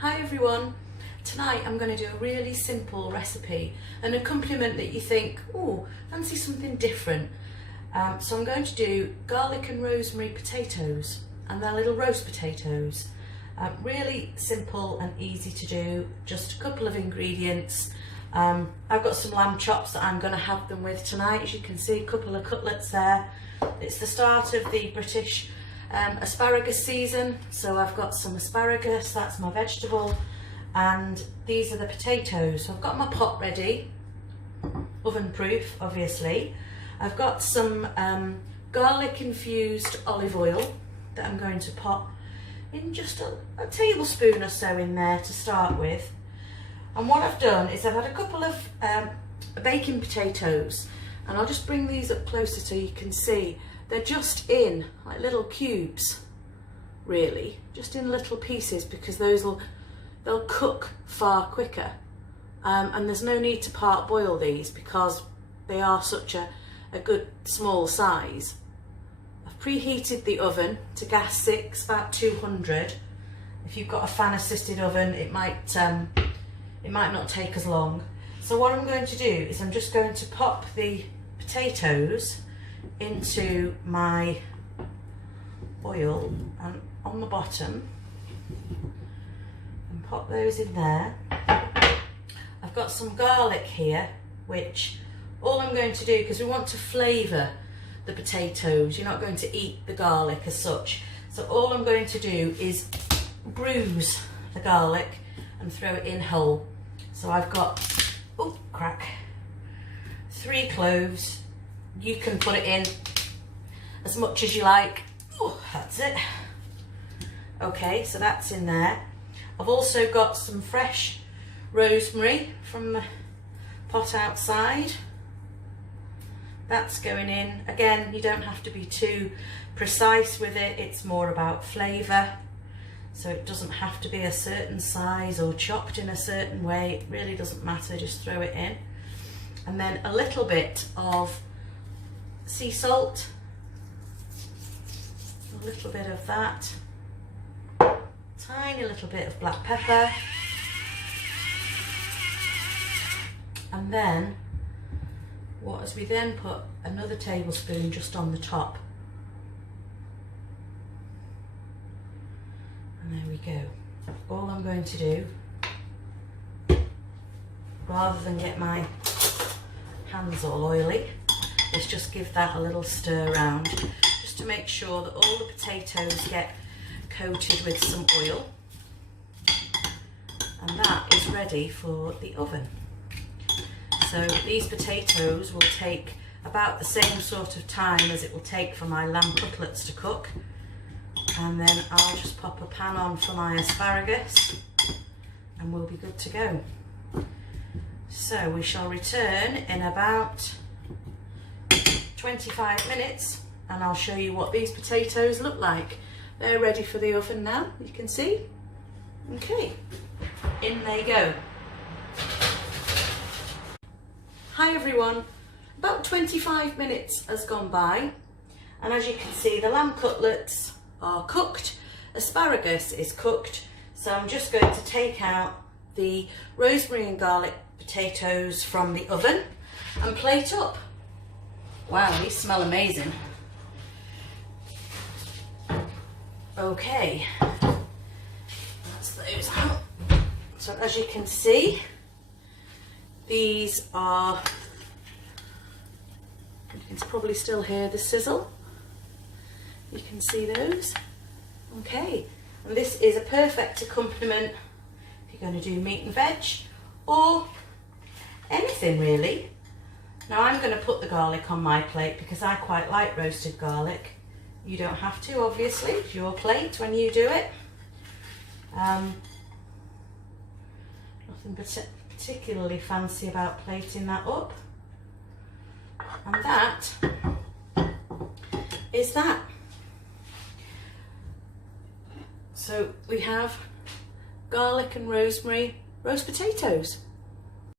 Hi everyone, tonight I'm going to do a really simple recipe, an accompaniment that you think, oh, fancy something different. So I'm going to do garlic and rosemary potatoes, and they're little roast potatoes. Really simple and easy to do, just a couple of ingredients. I've got some lamb chops that I'm going to have them with tonight. As you can see, a couple of cutlets there. It's the start of the British asparagus season, so I've got some asparagus, that's my vegetable, and these are the potatoes. So I've got my pot ready, oven proof obviously. I've got some garlic infused olive oil that I'm going to pop in just a tablespoon or so in there to start with. And what I've done is I've had a couple of baking potatoes, and I'll just bring these up closer so you can see. They're just in like little cubes, really, just in little pieces, because they'll cook far quicker. And there's no need to part boil these because they are such a good small size. I've preheated the oven to gas 6, about 200. If you've got a fan assisted oven, it might not take as long. So what I'm going to do is I'm just going to pop the potatoes into my oil and on the bottom, and pop those in there. I've got some garlic here, which all I'm going to do, because we want to flavour the potatoes, you're not going to eat the garlic as such, so all I'm going to do is bruise the garlic and throw it in whole. So I've got, oh crack, 3 cloves. You can put it in as much as you like. Oh, that's it. Okay, so that's in there. I've also got some fresh rosemary from the pot outside. That's going in. Again, you don't have to be too precise with it. It's more about flavour. So it doesn't have to be a certain size or chopped in a certain way. It really doesn't matter, just throw it in. And then a little bit of sea salt, a little bit of that, tiny little bit of black pepper, and then we then put another tablespoon just on the top, and there we go. All I'm going to do, rather than get my hands all oily, is just give that a little stir around, just to make sure that all the potatoes get coated with some oil, and that is ready for the oven. So these potatoes will take about the same sort of time as it will take for my lamb cutlets to cook, and then I'll just pop a pan on for my asparagus and we'll be good to go. So we shall return in about 25 minutes and I'll show you what these potatoes look like. They're ready for the oven now, you can see. Okay, in they go. Hi everyone, about 25 minutes has gone by, and as you can see the lamb cutlets are cooked, asparagus is cooked, so I'm just going to take out the rosemary and garlic potatoes from the oven and plate up. Wow, these smell amazing. Okay, that's those out. So as you can see, these are, you can probably still hear the sizzle. You can see those. Okay, and this is a perfect accompaniment if you're going to do meat and veg or anything really. Now I'm going to put the garlic on my plate because I quite like roasted garlic. You don't have to, obviously, it's your plate when you do it. Nothing particularly fancy about plating that up. And that is that. So we have garlic and rosemary roast potatoes.